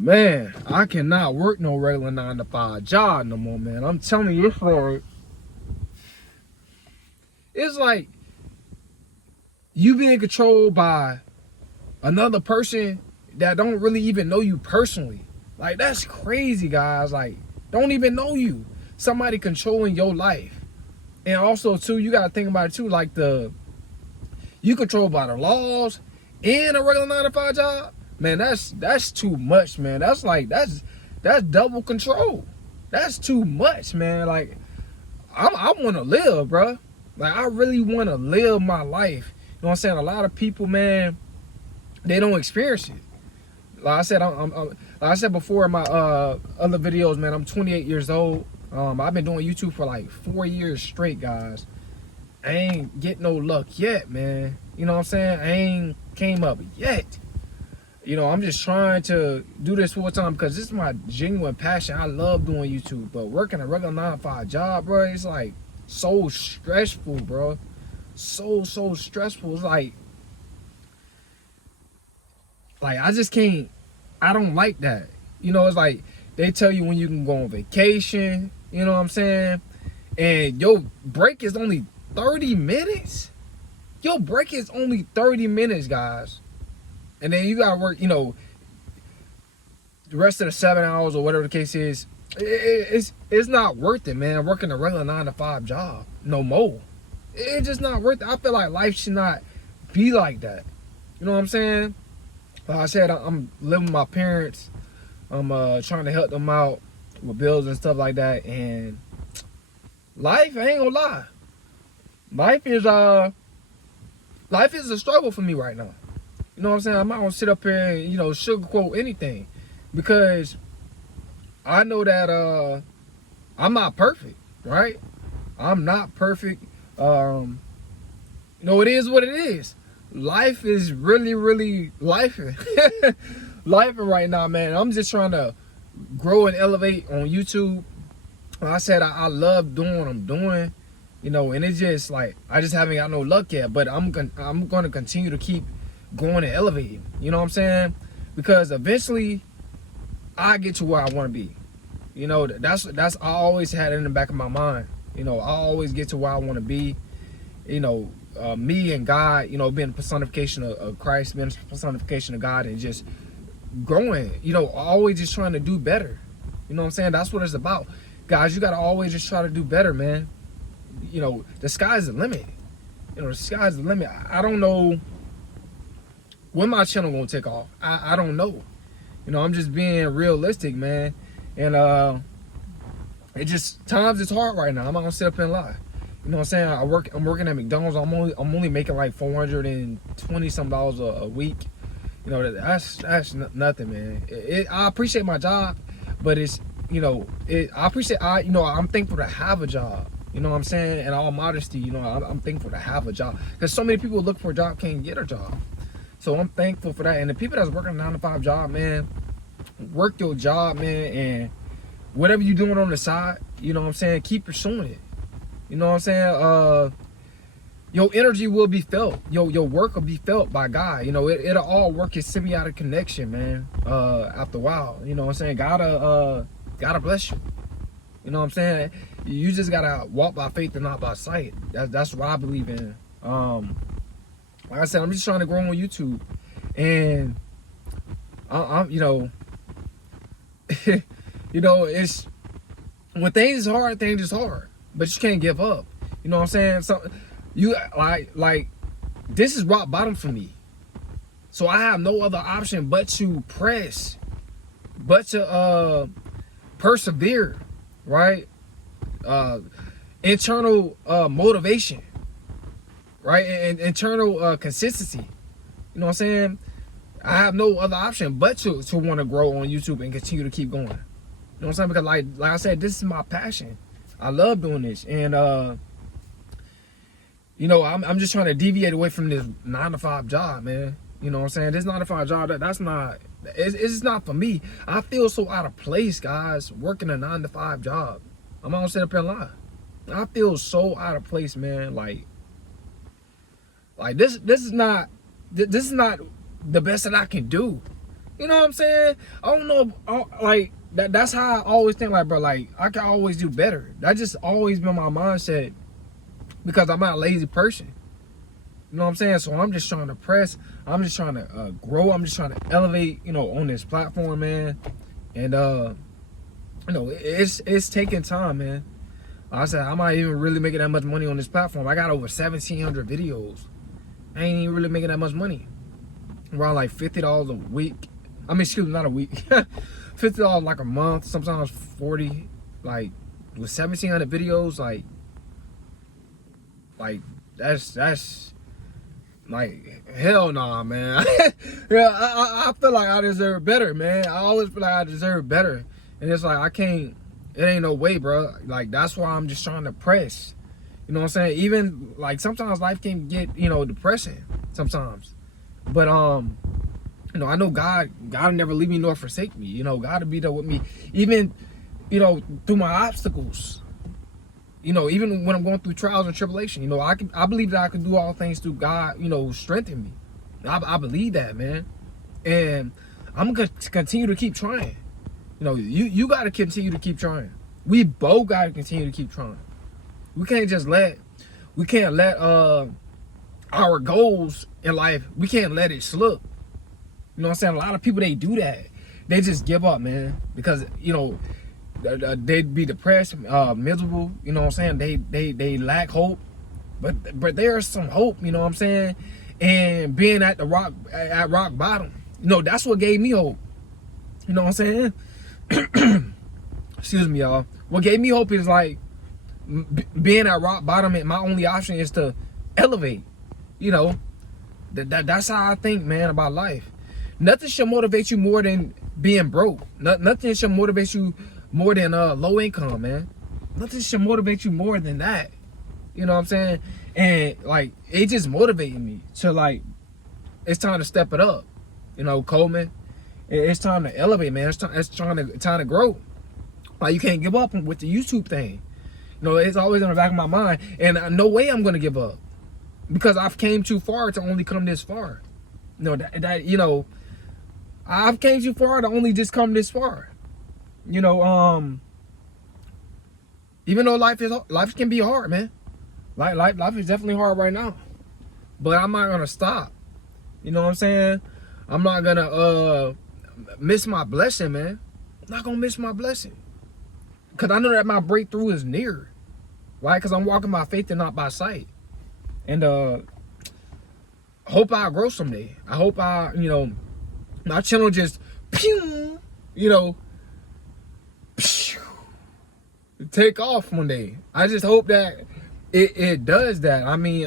Man, I cannot work no regular 9 to 5 job no more, man. I'm telling you, it's like you being controlled by another person that don't really even know you personally. Like, that's crazy, guys. Like, don't even know you. Somebody controlling your life. And also, too, you gotta think about it too, like you controlled by the laws and a regular 9 to 5 job. Man, that's too much, man. That's double control. That's too much, man. Like, I want to live, bro. Like, I really want to live my life. You know what I'm saying? A lot of people, man, they don't experience it. Like I said, like I said before in my other videos, man, I'm 28 years old. I've been doing YouTube for like 4 years straight, guys. I ain't get no luck yet, man. You know what I'm saying? I ain't came up yet. You know, I'm just trying to do this full time because this is my genuine passion. I love doing YouTube, but working a regular 9 to 5 job, bro, it's like so stressful, bro. So stressful. It's like I just can't. I don't like that. You know, it's like they tell you when you can go on vacation. You know what I'm saying? And your break is only 30 minutes. Your break is only 30 minutes, guys. And then you gotta work, you know, the rest of the 7 hours or whatever the case is. It's not worth it, man. Working a regular 9 to 5 job no more. It's just not worth it. I feel like life should not be like that. You know what I'm saying? Like I said, I'm living with my parents. I'm trying to help them out with bills and stuff like that. And life, I ain't gonna lie, life is a struggle for me right now. You know what I'm saying? I'm not gonna sit up here and, you know, sugarcoat anything, because I know that I'm not perfect, right? I'm not perfect. You know, it is what it is. Life is really lifing. Lifing right now, man. I'm just trying to grow and elevate on YouTube. Like I said, I love doing what I'm doing, you know, and it's just like I just haven't got no luck yet. But I'm gonna continue to keep going and elevating. You know what I'm saying? Because eventually I get to where I want to be. You know, that's I always had it in the back of my mind. You know, I always get to where I want to be. You know, me and God, you know, being a personification of Christ, being a personification of God, and just growing. You know, always just trying to do better. You know what I'm saying? That's what it's about. Guys, you got to always just try to do better, man. You know, the sky's the limit. You know, the sky's the limit. I don't know when my channel gonna take off. I don't know. You know, I'm just being realistic, man. And it just, times it's hard right now. I'm not gonna sit up and lie. You know what I'm saying? I'm working at McDonald's. I'm only making like $420 some a week. You know, that's nothing, man. I appreciate my job, but it's, you know, you know, I'm thankful to have a job. You know what I'm saying? In all modesty, you know, I'm thankful to have a job, because so many people look for a job, can't get a job. So I'm thankful for that. And the people that's working a 9 to 5 job, man, work your job, man, and whatever you're doing on the side, you know what I'm saying, keep pursuing it. You know what I'm saying? Your energy will be felt. Your work will be felt by God. You know, it'll all work in symbiotic connection, man. After a while, you know what I'm saying? Gotta bless you. You know what I'm saying? You just gotta walk by faith and not by sight. That's what I believe in. Like I said, I'm just trying to grow on YouTube, and I'm you know, you know, it's when things is hard, things is hard, but you can't give up. You know what I'm saying? So you like this is rock bottom for me, so I have no other option but to press, but to persevere, right? Internal motivation, right? And internal consistency. You know what I'm saying? I have no other option but to want to grow on YouTube and continue to keep going. You know what I'm saying? Because like I said, this is my passion. I love doing this, and you know, I'm just trying to deviate away from this 9 to 5 job, man. You know what I'm saying? This 9 to 5 job, that's not, it's not for me. I feel so out of place, guys, working a 9 to 5 job. I'm not gonna sit up here and lie. I feel so out of place, man. Like this is not the best that I can do. You know what I'm saying? I don't know, like that's how I always think, like, bro, like I can always do better. That just always been my mindset because I'm not a lazy person. You know what I'm saying? So I'm just trying to press. I'm just trying to grow. I'm just trying to elevate, you know, on this platform, man. And you know, it's taking time, man. Like I said, I'm not even really making that much money on this platform. I got over 1,700 videos. I ain't even really making that much money. Around like $50 a week. I mean, excuse me, not a week. $50 like a month. Sometimes 40. Like with 1,700 videos, like that's like, hell nah, man. Yeah, I feel like I deserve better, man. I always feel like I deserve better. And it's like, I can't, it ain't no way, bro. Like, that's why I'm just trying to press. You know what I'm saying? Even, like, sometimes life can get, you know, depressing sometimes. But, you know, I know God will never leave me nor forsake me. You know, God will be there with me. Even, you know, through my obstacles. You know, even when I'm going through trials and tribulation, you know, I believe that I can do all things through God, you know, who strengthen me. I believe that, man. And I'm going to continue to keep trying. You know, you got to continue to keep trying. We both got to continue to keep trying. We can't let our goals in life, we can't let it slip. You know what I'm saying? A lot of people, they do that. They just give up, man. Because, you know, they'd be depressed, miserable. You know what I'm saying? They lack hope, but there's some hope. You know what I'm saying? And being at rock bottom, you know, that's what gave me hope. You know what I'm saying? Excuse me, y'all. What gave me hope is like being at rock bottom. And my only option is to elevate. You know, that's how I think, man, about life. Nothing should motivate you more than being broke. Nothing should motivate you more than low income, man. Nothing should motivate you more than that. You know what I'm saying? And like, it just motivated me to, like, it's time to step it up. You know, Coleman, it's time to elevate, man. It's time to grow. Like, you can't give up with the YouTube thing. You know, it's always in the back of my mind, and no way I'm gonna give up because I've came too far to only come this far. You know that you know, I've came too far to only just come this far. You know, even though life can be hard, man. Life is definitely hard right now. But I'm not gonna stop. You know what I'm saying? I'm not gonna miss my blessing, man. I'm not gonna miss my blessing. Cause I know that my breakthrough is near. Right? Cause I'm walking by faith and not by sight. And hope I'll grow someday. I hope you know, my channel just pew, you know, take off one day. I just hope that it does that. I mean,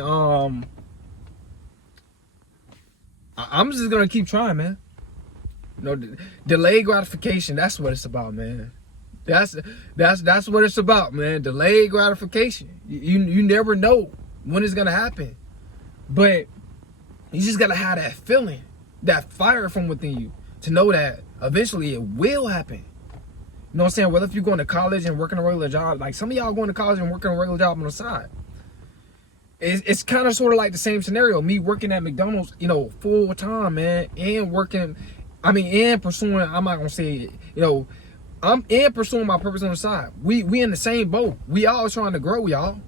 I'm just gonna keep trying, man. You know, delayed gratification. That's what it's about, man. That's what it's about, man. Delayed gratification. You never know when it's gonna happen, but you just gotta have that feeling, that fire from within you, to know that eventually it will happen. You know what I'm saying? Whether if you're going to college and working a regular job, like some of y'all going to college and working a regular job on the side. It's kind of sort of like the same scenario. Me working at McDonald's, you know, full time, man, and working, and pursuing, I'm not going to say it, you know, I'm pursuing my purpose on the side. We in the same boat. We all trying to grow, y'all.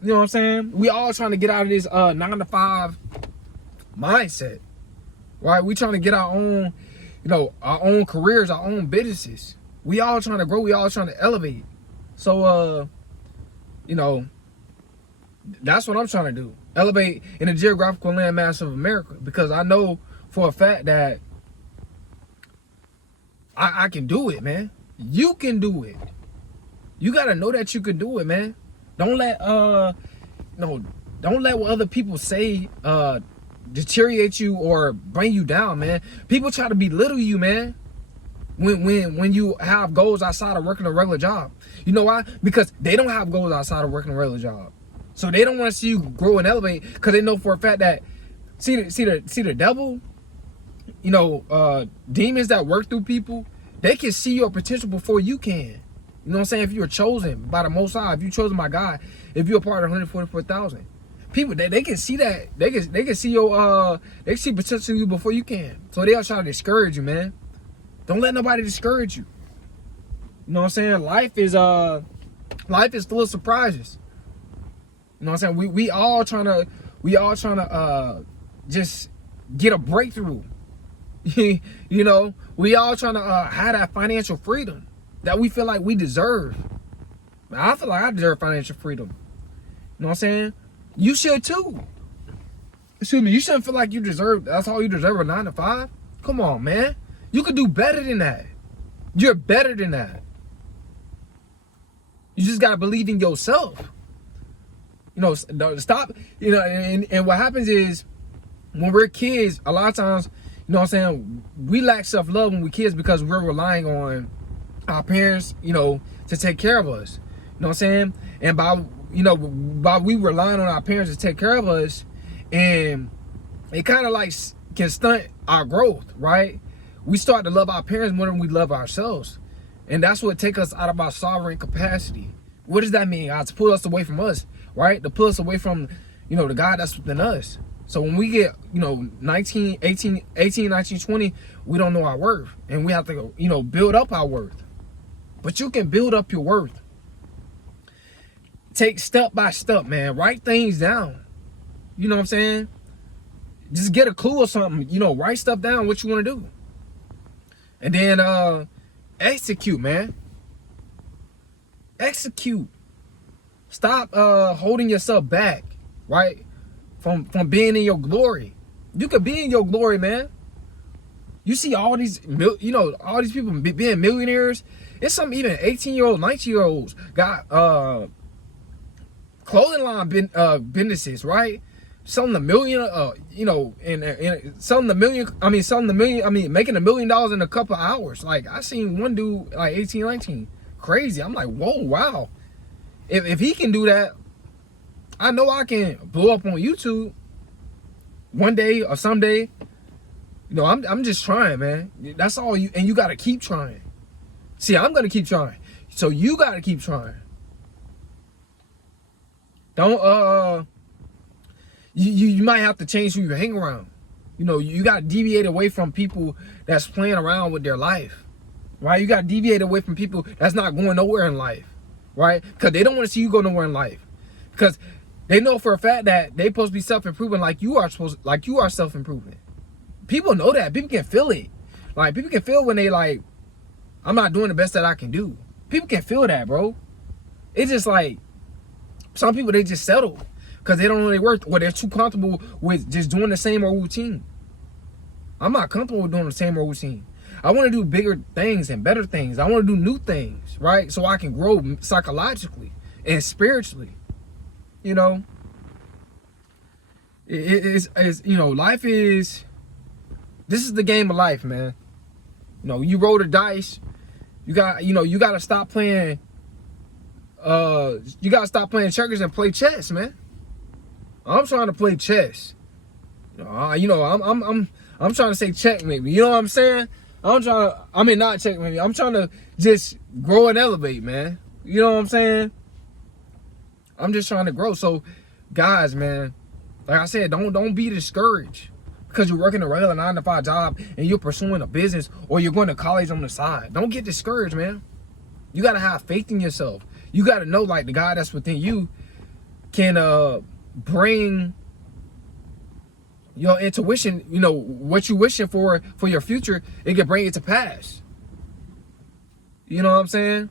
You know what I'm saying? We all trying to get out of this 9-to-5 mindset, right? We trying to get our own, you know, our own careers, our own businesses. We all trying to grow. We all trying to elevate. So, you know, that's what I'm trying to do. Elevate in the geographical landmass of America, because I know for a fact that I can do it, man. You can do it. You got to know that you can do it, man. Don't let don't let what other people say deteriorate you or bring you down, man. People try to belittle you, man, when you have goals outside of working a regular job. You know why? Because they don't have goals outside of working a regular job. So they don't want to see you grow and elevate, because they know for a fact that see the devil, you know, demons that work through people, they can see your potential before you can. You know what I'm saying? If you're chosen by the Most High, if you're chosen by God, if you're a part of 144,000, People they can see that. They can see your they can see potential in you before you can. So they'll try to discourage you, man. Don't let nobody discourage you. You know what I'm saying? Life is full of surprises. You know what I'm saying? We all trying to just get a breakthrough. You know, we all trying to have that financial freedom that we feel like we deserve. I feel like I deserve financial freedom. You know what I'm saying? You should too. Excuse me, you shouldn't feel like you deserve, that's all you deserve, a 9 to 5? Come on, man. You could do better than that. You're better than that. You just gotta believe in yourself. You know, stop, you know, and what happens is when we're kids, a lot of times, you know what I'm saying, we lack self-love when we're kids because we're relying on our parents, you know, to take care of us. You know what I'm saying? And by we relying on our parents to take care of us, and it kind of like can stunt our growth, right? We start to love our parents more than we love ourselves. And that's what takes us out of our sovereign capacity. What does that mean? To pull us away from us, right? To pull us away from, you know, the God that's within us. So when we get, you know, 19, 20, we don't know our worth. And we have to, you know, build up our worth. But you can build up your worth. Take step by step, man. Write things down. You know what I'm saying? Just get a clue or something. You know, write stuff down, what you want to do. And then execute, man. Execute. Stop holding yourself back, right? From being in your glory. You could be in your glory, man. You see all these, you know, all these people being millionaires. It's some even 18-year-old, 19-year-olds got clothing line businesses, right? Selling $1 million, you know, and selling the million. I mean, making $1 million in a couple of hours. Like, I seen one dude like 18, 19, crazy. I'm like, whoa, wow. If he can do that, I know I can blow up on YouTube one day or someday. You know, I'm just trying, man. That's all you, and you gotta keep trying. See, I'm gonna keep trying, so you gotta keep trying. Don't you might have to change who you hang around. You know, you gotta deviate away from people that's playing around with their life, right? You gotta deviate away from people that's not going nowhere in life, right? Because they don't want to see you go nowhere in life, because they know for a fact that they supposed to be self-improving like you are self-improving. People know that. People can feel it. Like, people can feel when they like, I'm not doing the best that I can do. People can feel that, bro. It's just like, some people, they just settle because they don't know their worth, or they're too comfortable with just doing the same old routine. I'm not comfortable with doing the same old routine. I want to do bigger things and better things. I want to do new things, right? So I can grow psychologically and spiritually. You know, it's you know, life is, this is the game of life, man. You know, you roll the dice. You got to stop playing. You gotta stop playing checkers and play chess, man. I'm trying to play chess. You know, I'm trying to say checkmate. You know what I'm saying? Not checkmate. I'm trying to just grow and elevate, man. You know what I'm saying? I'm just trying to grow. So, guys, man, like I said, don't be discouraged because you're working a regular 9 to 5 job and you're pursuing a business or you're going to college on the side. Don't get discouraged, man. You gotta have faith in yourself. You gotta know, like, the God that's within you can bring your intuition, you know, what you wishing for your future, it can bring it to pass. You know what I'm saying?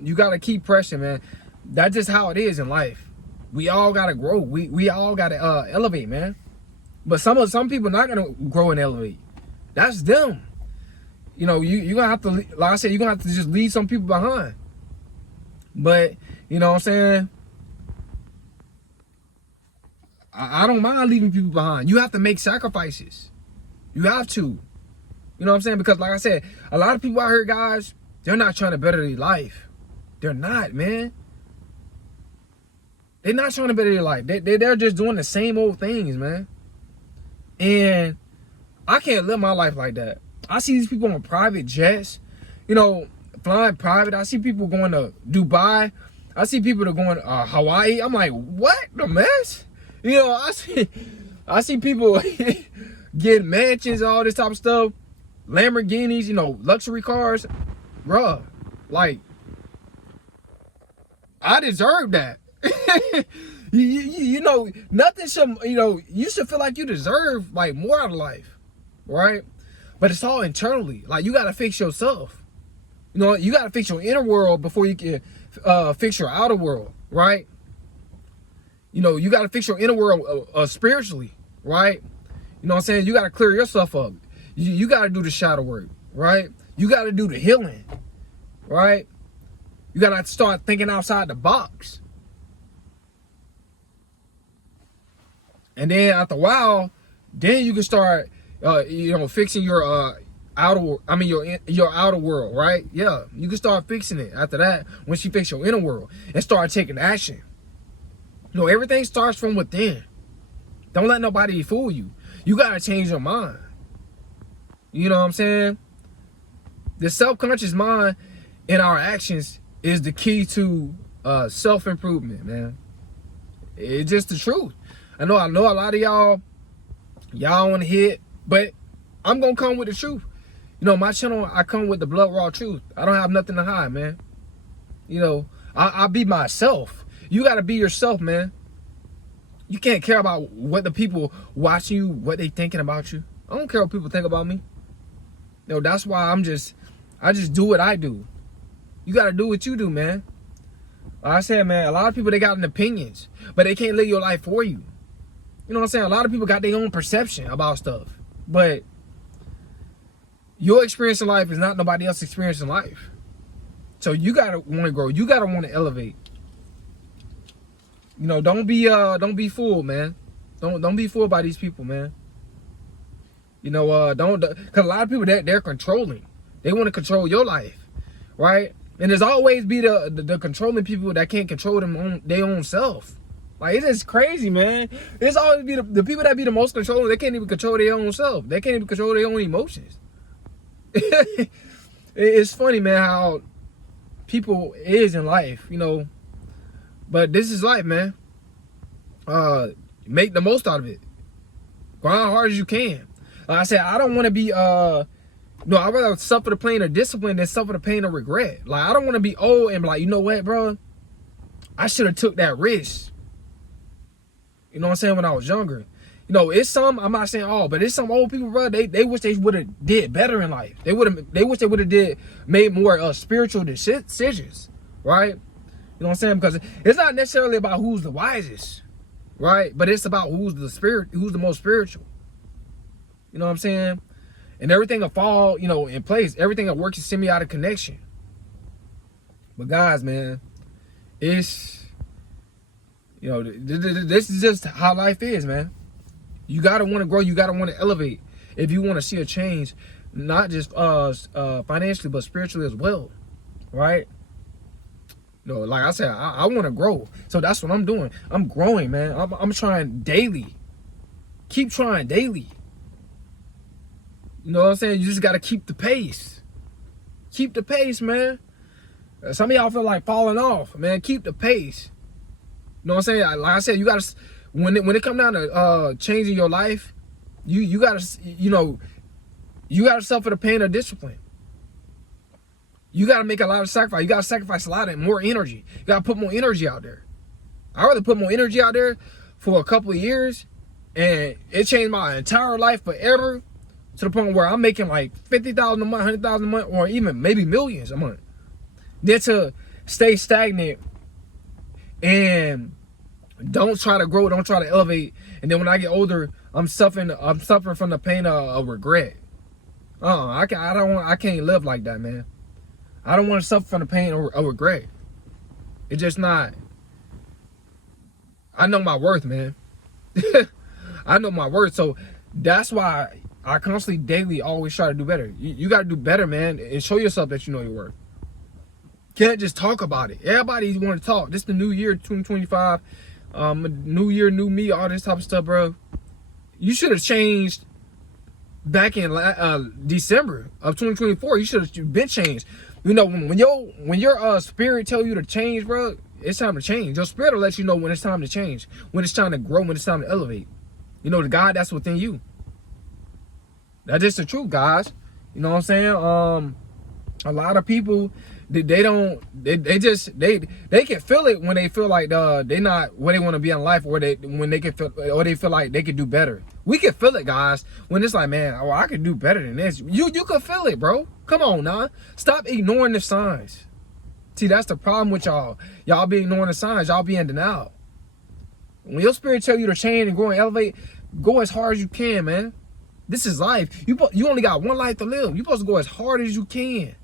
You gotta keep pressing, man. That's just how it is in life. We all gotta grow. We all gotta elevate, man. But some people not gonna grow and elevate. That's them. You know, you're gonna have to, like I said, you're gonna have to just leave some people behind. But, you know what I'm saying? I don't mind leaving people behind. You have to make sacrifices. You have to. You know what I'm saying? Because, like I said, a lot of people out here, guys, they're not trying to better their life. They're not, man. They're not trying to better their life. They're just doing the same old things, man. And I can't live my life like that. I see these people on private jets, you know, flying private. I see people going to Dubai. I see people that are going to Hawaii. I'm like, what? The mess? You know, I see people getting mansions, all this type of stuff, Lamborghinis, you know, luxury cars, bruh. Like, I deserve that. You know, nothing should, you know, you should feel like you deserve like more out of life, right? But it's all internally. Like, you gotta fix yourself. You know, you gotta fix your inner world before you can fix your outer world, right? You know, you gotta fix your inner world spiritually, right? You know what I'm saying? You gotta clear yourself up. You gotta do the shadow work, right? You gotta do the healing, right? You gotta start thinking outside the box. And then after a while, then you can start, you know, fixing your your outer world, right? Yeah, you can start fixing it after that. Once you fix your inner world and start taking action. You know, everything starts from within. Don't let nobody fool you. You gotta change your mind. You know what I'm saying? The self-conscious mind in our actions is the key to self-improvement, man. It's just the truth. I know a lot of y'all want to hit, but I'm gonna come with the truth. You know, my channel, I come with the blood raw truth. I don't have nothing to hide, man. You know, I be myself. You gotta be yourself, man. You can't care about what the people watching you, what they thinking about you. I don't care what people think about me. You know, that's why I just do what I do. You gotta do what you do, man. Like I said, man, a lot of people, they got an opinions, but they can't live your life for you. You know what I'm saying? A lot of people got their own perception about stuff, but your experience in life is not nobody else's experience in life. So you gotta want to grow. You gotta want to elevate. You know, don't be fooled, man. Don't be fooled by these people, man. You know, because a lot of people, they're controlling. They want to control your life, right? And there's always be the controlling people that can't control them on their own self. Like, it's just crazy, man. There's always be the people that be the most controlling. They can't even control their own self. They can't even control their own emotions. It's funny, man, how people is in life, you know. But this is life, man. Make the most out of it. Grind hard as you can. Like I said, I don't want to be no, I'd rather suffer the pain of discipline than suffer the pain of regret. Like, I don't want to be old and be like, you know what, bro? I should have took that risk. You know what I'm saying? When I was younger. You know, it's some, I'm not saying all, but it's some old people, bro, they wish they would have did better in life. They wish they would have made more spiritual decisions, right? You know what I'm saying? Because it's not necessarily about who's the wisest, right? But it's about who's the most spiritual. You know what I'm saying? And everything will fall, you know, in place. Everything will work in symbiotic connection. But guys, man, it's, you know, this is just how life is, man. You gotta want to grow. You gotta want to elevate if you want to see a change, not just financially, but spiritually as well, right? You know, like I said, I want to grow, so that's what I'm doing. I'm growing, man. I'm trying daily. Keep trying daily. You know what I'm saying? You just gotta keep the pace. Keep the pace, man. Some of y'all feel like falling off, man. Keep the pace. You know what I'm saying? Like I said, you gotta, when it come down to changing your life, you gotta, you know, you gotta suffer the pain of discipline. You gotta make a lot of sacrifice. You gotta sacrifice a lot of more energy. You gotta put more energy out there. I'd rather put more energy out there for a couple of years, and it changed my entire life forever, to the point where I'm making like $50,000 a month, $100,000 a month, or even maybe millions a month. Then to stay stagnant and don't try to grow, don't try to elevate, and then when I get older, I'm suffering from the pain of regret. I can't live like that, man. I don't want to suffer from the pain of regret. It's just not. I know my worth, man. I know my worth, so that's why I constantly, daily, always try to do better. You got to do better, man, and show yourself that you know your worth. Can't just talk about it. Everybody want to talk. This is the new year, 2025. New year, new me, all this type of stuff, bro. You should have changed back in December of 2024. You should have been changed. You know, when your spirit tell you to change, bro, it's time to change. Your spirit will let you know when it's time to change, when it's time to grow, when it's time to elevate. You know, the God that's within you. That's just the truth, guys. You know what I'm saying? A lot of people, they can feel it when they feel like they not where they want to be in life, or when they can feel, or they feel like they can do better. We can feel it, guys, when it's like, man, oh, I can do better than this. You can feel it, bro. Come on, now. Stop ignoring the signs. See, that's the problem with y'all. Y'all be ignoring the signs. Y'all be in denial. When your spirit tell you to change and grow and elevate, go as hard as you can, man. This is life. You only got one life to live. You're supposed to go as hard as you can.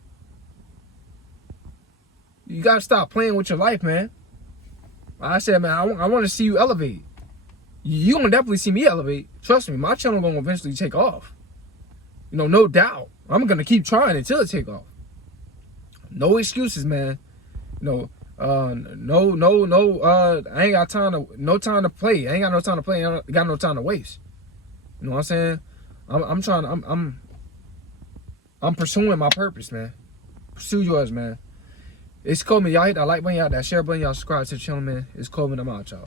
You got to stop playing with your life, man. Like I said, man, I want to see you elevate. You gonna definitely see me elevate. Trust me, my channel gonna eventually take off. You know, no doubt. I'm gonna keep trying until it take off. No excuses, man. No, I ain't got no time to play. I ain't got no time to play. I ain't got no time to waste. You know what I'm saying? I'm pursuing my purpose, man. Pursue yours, man. It's Coleman. Y'all hit that like button, y'all hit that share button, y'all subscribe to the channel, man. It's Coleman. I'm out, y'all.